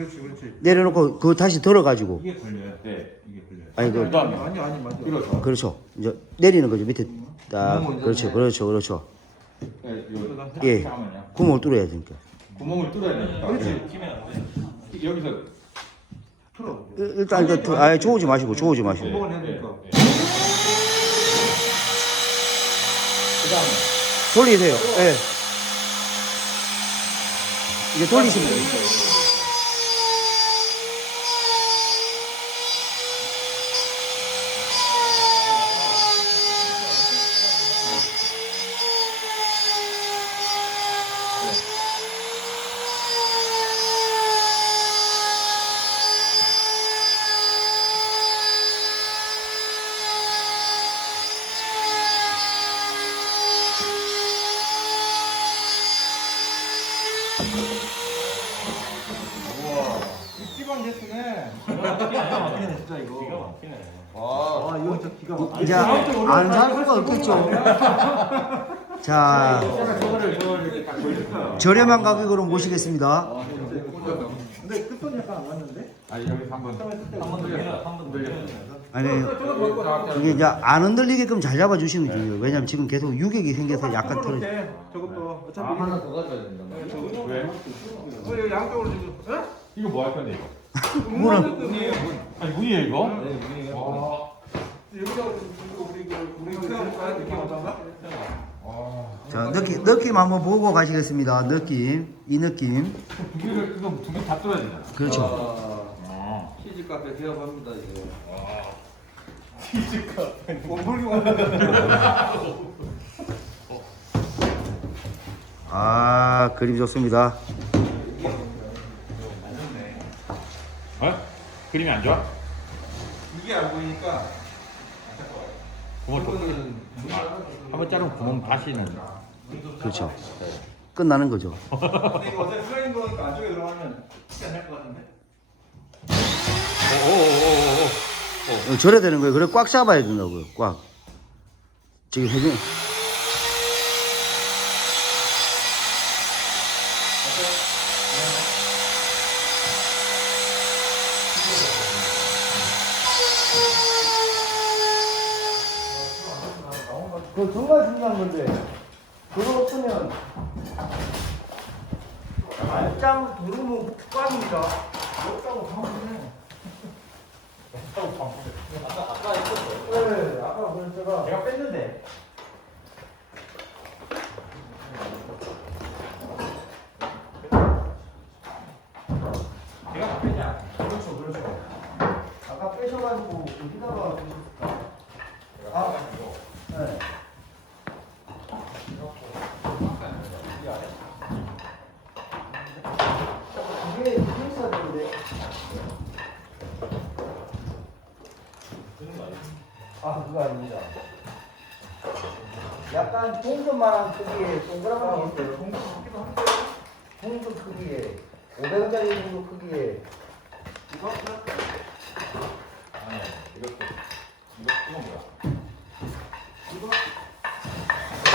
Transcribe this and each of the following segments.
그렇지 그렇지. 내려놓고 그거 다시 들어가지고 이게 걸려요. 네, 이게 걸려요. 아니 그 그다음에 아니 아니 맞아. 이렇죠. 그렇죠. 이제 내리는 거죠 밑에 딱 구멍을 그렇죠 이제- 그렇죠 그렇죠. 네, 요 예. 잠깐만요. 구멍을 뚫어야 되니까. 구멍을 뚫어야 되니까. 그렇지. 여기서 틀어. 일- 일단 이거 두- 아예 조우지 마시고 조우지 마시고. 구멍을 해야 되니까. 그다음에 돌리세요. 예. 이제 돌리시면 돼요. 입지방 됐으네. 기가 막히네 진짜 이거. 와 기가 막히네. 이제 안살 수가 없겠죠. 자. 저렴한 가격으로 모시겠습니다. 근데 끝선이 약간 안 맞는데? 아 여기서 한번 한번 돌려. 한번 돌려. 아니, 이게 이제 안 흔들리게끔 잘 잡아주시는 중이에요. 왜냐면 지금 계속 유격이 생겨서 약간 틀어져. 저것도 어차피 아, 하나 더 가져야 된다. 저거 왜? 어, 여기 양쪽으로 지금. 어? 이거 뭐 할 건데 이거? 문이에요 문. 아니 문이에요 이거? 네 문이에요. 와. 여기다 우리 그 우리 그 세워볼까요? 느낌 어떤가? 자, 느낌, 느낌 한번 보고 가시겠습니다. 느낌. 이 느낌. 두 개를 그거 두개 다 뚫어야 되잖아. 그렇죠. 아. 치즈 카페 개업합니다 이제. 아, 그림 좋습니다. 어? 그림이 안 좋아? 이게 안 보이니까 구멍 또 이거는 한번 자르면 구멍 다시는. 그렇죠. 끝나는 거죠. 근데 이거 어차피 슬라이딩 거니까 안쪽에 들어가면 쉽지 않을 것 같은데? 오오오오오. 어, 절여야 되는 거예요. 그래 꽉 잡아야 된다고요. 꽉. 지금 해준. 그 정말 중요한 건데 그거 없으면 안짱 누르면 꽝입니다. 없다고 방문해. 네, 아까 그래서 제가 내가 뺐는데. 내가 다 뺐냐? 그렇죠, 그렇죠. 아까 빼셔가지고 여기다가 두셨을까? 아, 네. 이게 이게 있어야 되는데. 아, 그거 아닙니다. 약간 동전만한 크기의 동그라미 있어요. 동전 크기도 한데 동전 크기에 500원짜리 정도 크기에 아니 이것도 이거 이거 뭐야?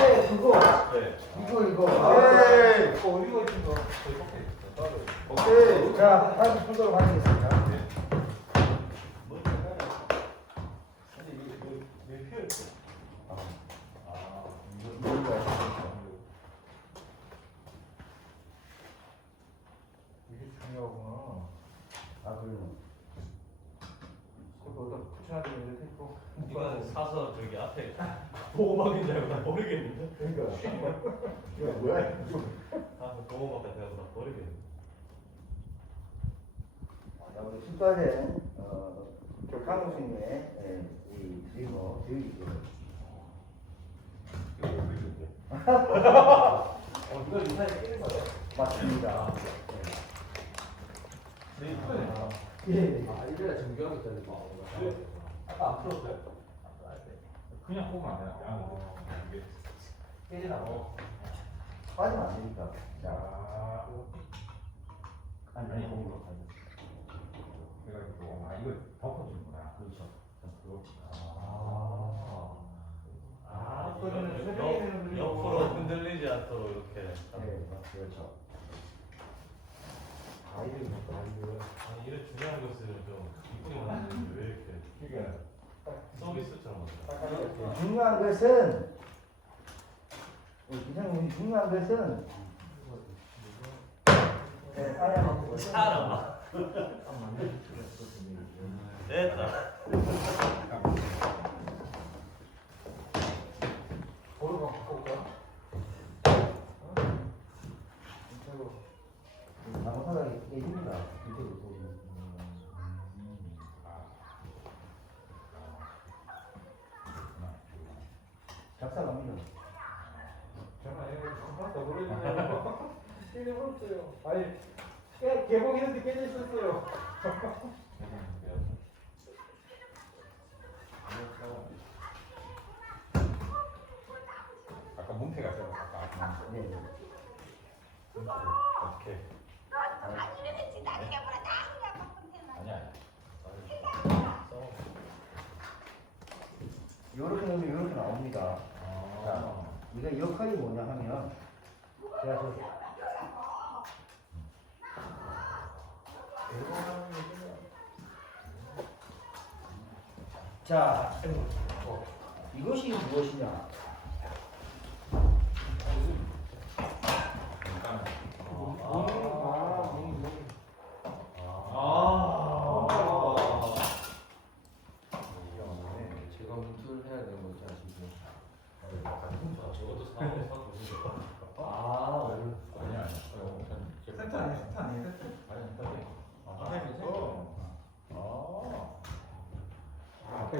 네, 그거 네. 이거 이거 네. 어, 어디가 있는 거? 오케이 자 다시 풀도록 하겠습니다 이게 중요하구나. 아 그래요 그거 어디다 붙여야 되는데 테이프. 이거는 사서 저기 앞에 버리겠는데? 그러니까 이거 뭐야 이거 아, 보호막 같아 가지고 나 버리겠는데? 자 우리 축가제 어 강우수님의 예, 이 드리머 드리기 어, 이거 이사에 끼는 거야? 맞습니다 네, 이거네. 예 아, 이래야 정교하게 자르고 아까 안 풀었어요? 그냥 뽑으면 안 되나? 이게 깨지라고. 빠지면 안 되니까 자 아니 아니 공으로 가져. 그래가지고 아 이거 덮어주는구나. 그렇죠. 그거. 아. 아, 옆- 옆으로 흔들리지 않도록 이렇게. 네, 그렇죠. 아, 뭐야, 이거. 하는 것은 좀 이쁘게 만드는데 왜 이렇게 그러니까 서비스처럼 딱 중요한 것은 기사님 중요한 것은 네, 사람하고 사람아. 됐다. 나무사가 깨집니다. 이쪽으로 보면. 작살납니다. 전화 예, 한번 더 보내주세요. 깨져 버렸어요. 아니 깨 개봉했는데 깨져 있었어요. 아까 문태가 저 아까 네. 네. 어떻게? 아니야. 이렇게 하면 이렇게 나옵니다. 자, 이게 역할이 뭐냐 하면 제가 저 자, 이것이 무엇이냐? 제가 문투를 해야 되는 거지 아시죠? 저것도 사람의 사고 아, 아니야. 아니야. 센터 아니에요? 센터 아니에요? 아까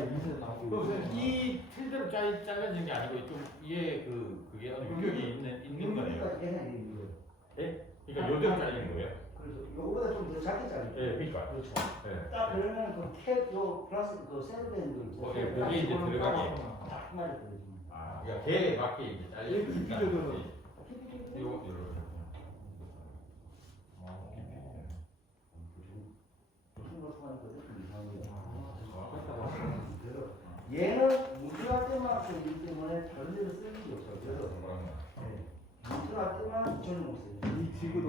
이세 나오고. 이 틀대로 짜 잘라진 게 아니고 좀 이게 그 그게 어느 유격이 있는 있는 거예요. 여기까지 해야 돼, 이거. 예? 그러니까 요대로 잘리는 거예요? 그래서 요거보다 좀 더 작게 자르 예, 그러니까. 그렇죠. 네. 딱 그러면 그 캡, 요 플러스 그 세로된 거 있죠. 어, 예, 거기에 이제 들어가게. 딱 말이 들어지. 아, 그러니까 개에 맞게 이제 잘리는 이 기준으로. 요 요런. 무슨 것도 하니까 좀 이상해요. 얘는 무주할 때만 쓰기 때문에 다른 데로 쓸 일이 없어요. 그래서 무주할 때만 전용 써요. 이 지구도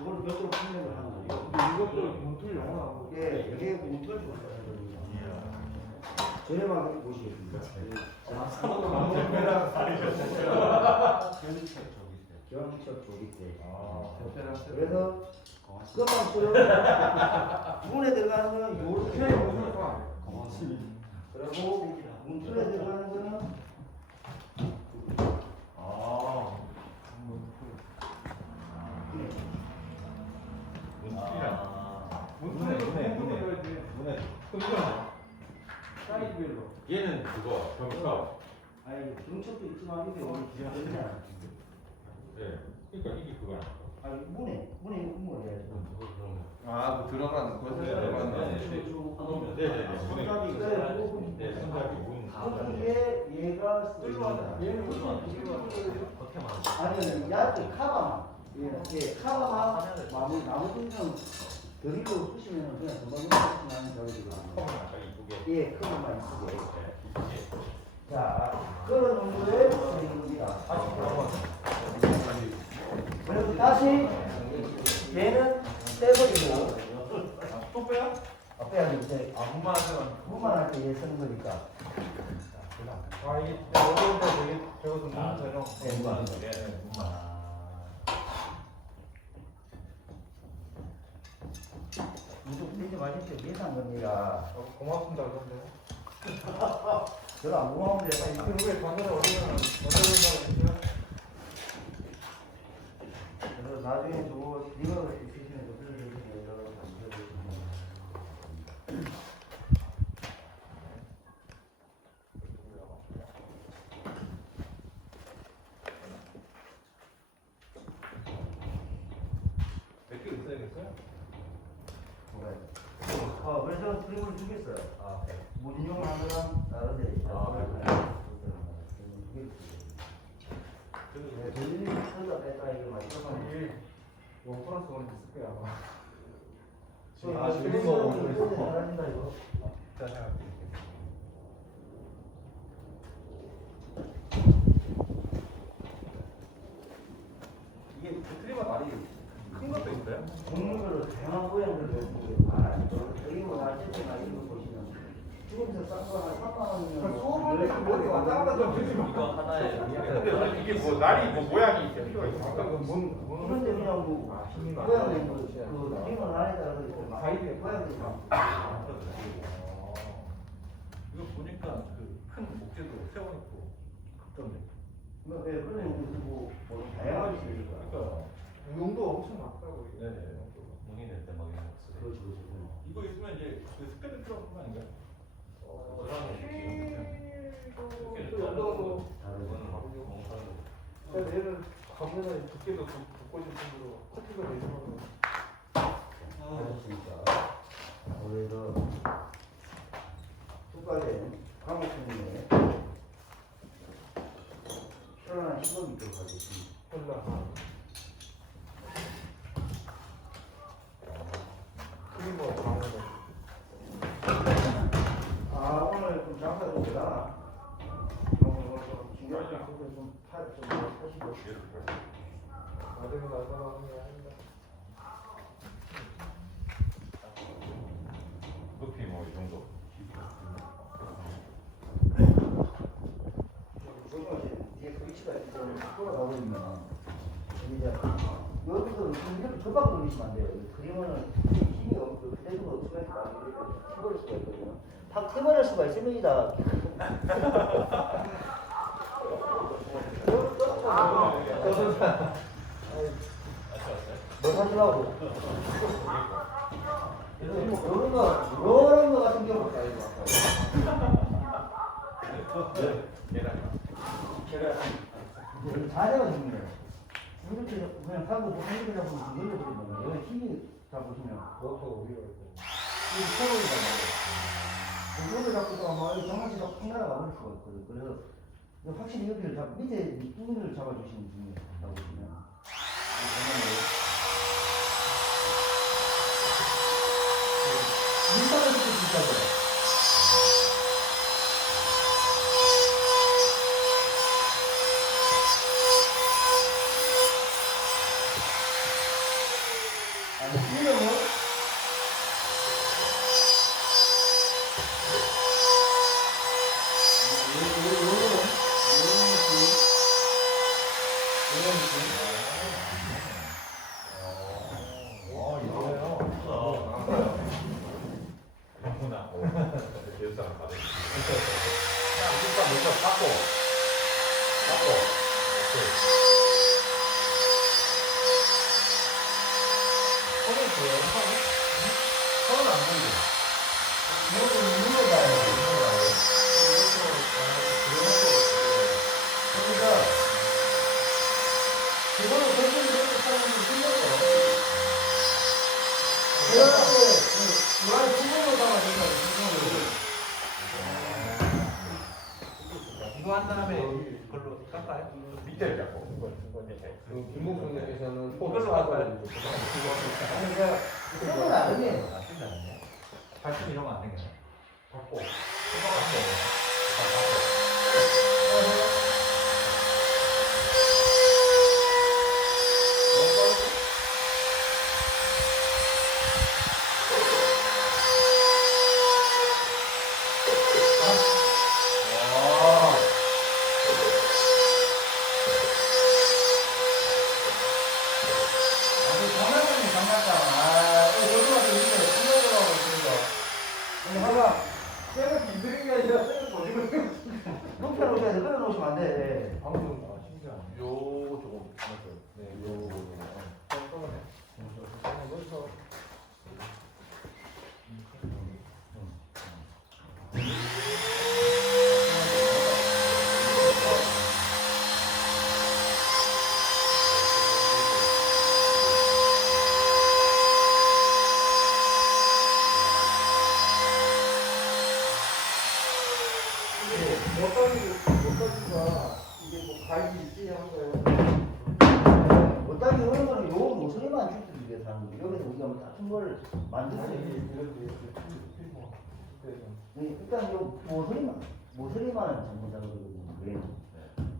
이걸 몇 개로 판명을 하는 거예요. 이것도 문틀 영어나 예, 이게 때만 쓰는 거예요. 저렴하게 보시겠습니다. 경첩 조기대. 그래서 끝만 써요. 문에 들어가는 거는 요렇게 그리고 거는 문에 문에 문에 끔찍하네. 사이즈별로. 얘는 그거 경첩. 아니 경첩도 있지만 이게 오늘 기억되냐? 예. 그러니까 이게 그거. 아니 문에 문에 구멍을 해야지. 아, 그 들어가는 거 네, 들어가는 네, 거. 네, 네, 네. 손잡이 네, 있어요. 네, 손잡이 문. 거기에 얘가 쓰입니다. 얘는 아니면 야채 카바만 예, 예 카바만 나무 분명 드릴로 쑤시면 그냥 금방 쑤시면 저기가 아까 이쁘게. 예 카바만 있으게 네. 자 그런 정도의 쓰입니다. 그래서 다시 얘는 떼버리고 또 빼요? 아, 빼야 이제 아, 문만 하면 문만 할 때 얘 쓰는 거니까 아 이게 어려운데 되게 배워서 아, 문처럼 네, 문만 네, 네. 무조건 되지 마십시오 예상 겁니다. 어, 고맙습니다 그런데. 저도 안 고마운데 그 후에 반대로 어려우면 어려운다고 했어요? 그래서 나중에 저거 이거 있으시면 저 들려주시면 여러 가지 만들어주시면 몇개 있어야겠어요? 뭐가요? 어, 그래서 드림을 주겠어요. 아, 네. 하거나 다른 데 있다. 아, 네, 드림이 쓰다 뺐다 이거 이게 원 플러스 원 있을 거야 아마. 아, 드림 먹으면 이거 잘하신다 이거. 자 생각해. 이게 그 트리가 많이 큰 것도 있어요? 종류별로 다양한 조그만 모양들 이렇게 많아요. 여기 뭐 나체나 이런 거 보시면 지금서 싼거한 3만 원이면 소문에 머리 왔다 갔다 좀 되지 마. 이거 하나에 근데 이게 뭐 날이 뭐 모양이 있을 필요가 있어. 아까 그문 그런데 그냥 뭐 아, 힘이 많아. 모양이 뭐그 힘은 안에다가 이렇게 막 가위에 모양이 다 이거 보니까 그 큰 목재도 세워놓고 급던데. 뭐, 예, 그런 뭐, 뭐 식이 있을 거야. 그러니까 용도 엄청 많다고. 이게. 네. 농이 될때 막 이런 거 쓰고. 그렇지, 그렇지. 이거 있으면 이제 그 없는 거 아닌가요? 어, 고장이 또 이렇게 연도도 다르고 이거는 막 멍하고. 근데 얘는 가면은 두께도 두- 두꺼워질 정도로 커피가 되지만 알았으니까 우리도 뚜까지 강호수님의 편안한 시범이 있도록 하겠습니다. 콜라 크리머 방어는 아 오늘 좀 장사 좀 되나? 오늘 오늘 좀 중요한 좀 좀 파, 좀 하시고 나중에 나가는 게 아닌가 높이 뭐 이 정도. 조심하세요. 뒤에 스위치가 좀 돌아가버리면 이제 여기서 이렇게 조각 돌리시면 안 돼요. 그러면은 힘이 없고 그대로 없으면 많이 이렇게 해버릴 수가 있거든요. 팍 해버릴 수가 있습니다. 뭐 사주라고? 이런 거, 이런 거 같은 경우 다 이거 자세가 중요해요. 이렇게 그냥 사고 이렇게 잡으면 눌러버리는 거예요. 여기 힘이 잡으시면 그것도 우리가 있거든 이 서로이단 말이에요. 이거를 잡고도 아마 이 정확히가 팍 날아가 버릴 수가 있거든요. 그래서 이거 확실히 여기를 잡, 밑에 뚜기를 잡아주시는 있다고 보시면. 민감할 수도 있다고요. 아니, 뚜기는 아 이거요. 아무나. 교육사람 받을. 그냥 일단 먼저 받고. 받고. 손은 줘요 손은? 손은 안 보이죠? 그거는 결국은 그렇게 사람이 힘들어요. 그런데, 그, 말 구멍으로 담아준다, 한 다음에 그걸로 깎아요? 밑에를 잡고. 김목수님께서는 이걸로 깎아요? 아니, 제가, 세분 나름이에요. 아, 신나네. 발전 이러면 안 되겠네. 받고. 아니, 장난감이 장난감. 아, 여기 와서 이렇게 생각을 하고 있습니다. 근데 하나, 쇠는 기드는 게 아니라 쇠는 거짓말 높여 놓으셔야 돼. 끌어 놓으시면 안 돼. 방금 아 신기하네 요 조금 맞아요. 네, 요, 잠깐만요. 여기서 이게 몇 가지, 몇 가지가 이게 뭐 가입이 있지 하는 거예요. 못하기 어려운 거는 요 모서리만 줄들기 위해서 하는 거예요. 여기서 우리가 뭐 같은 걸. 이런데, 필모. 그래서. 네, 일단 요 모서리만, 모서리만 전부 작업이거든요. 네.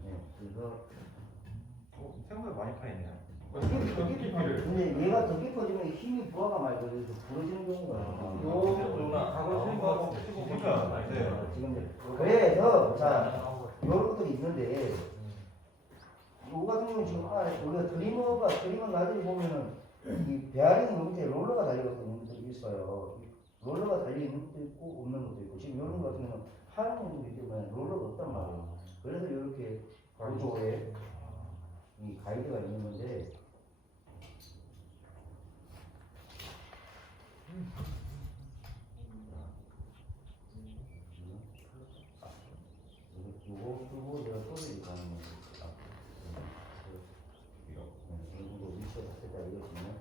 네. 그래서 어, 생각보다 많이 파이네요. 근데 얘가 더 깊어지면 힘이 부하가 많이 걸려서 부러지는 경우가 치고 그러니까, 네. 지금 이제 그래서 자 이런 것들이 있는데 요 같은 경우는 지금 아, 우리가 드리머가 드리머 나중에 보면은 이 베어링 밑에 롤러가 달려 있는 것들이 있어요. 롤러가 달려 있는 것도 있고 없는 것도 있고 지금 이런 거 같은 경우는 하얀 부분이기 때문에 롤러가 없단 말이에요. 그래서 이렇게 구조에 이 가이드가 있는 건데 요거 요거 내가 소리를 가는 거지. 이거 정도 위치에 갔을 때 이거지만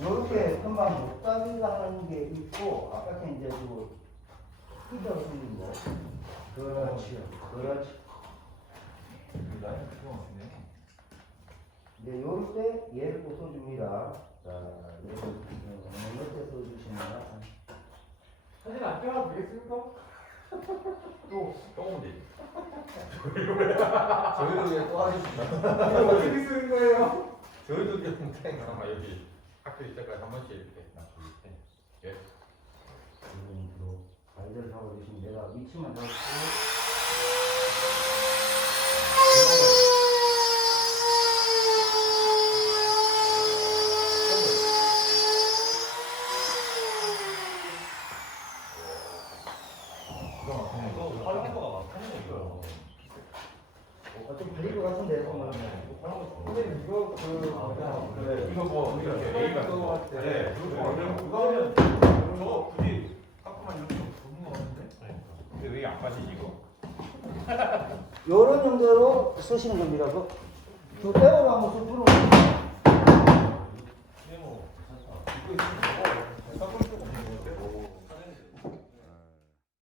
이렇게 금방 목단이가 하는 게 있고 아까 이제 그 히터 생긴 거 그렇지 그렇지 이제 요럴 때 얘를 또 써줍니다 자 얘를 어느 때 써주시면 사진 안 찍어도 되겠습니까? 또 조금 되지. 저희도 왜또 하시죠? 어떻게 쓰는 거예요? 저희도 좀 잠깐만 여기 학교 이때까지 한 번씩 이렇게 놔두고 있대. 예. 이분도 가이드를 잡아주시면 내가 위치만 잡고 좀 빌릴 것 같은데 정말. 선생님 이거 그 뭐냐? 네, 이거 뭐 이렇게 A가 그거 할 때. 네, 그거 그냥 그거는 저거 굳이 깎고만 이렇게 보는 거 같은데. 근데 왜 안 빠지지 이거? 요런 형태로 쓰시는 겁니다. 그두 떼어가면 수프로. 네모. 이거 있으면.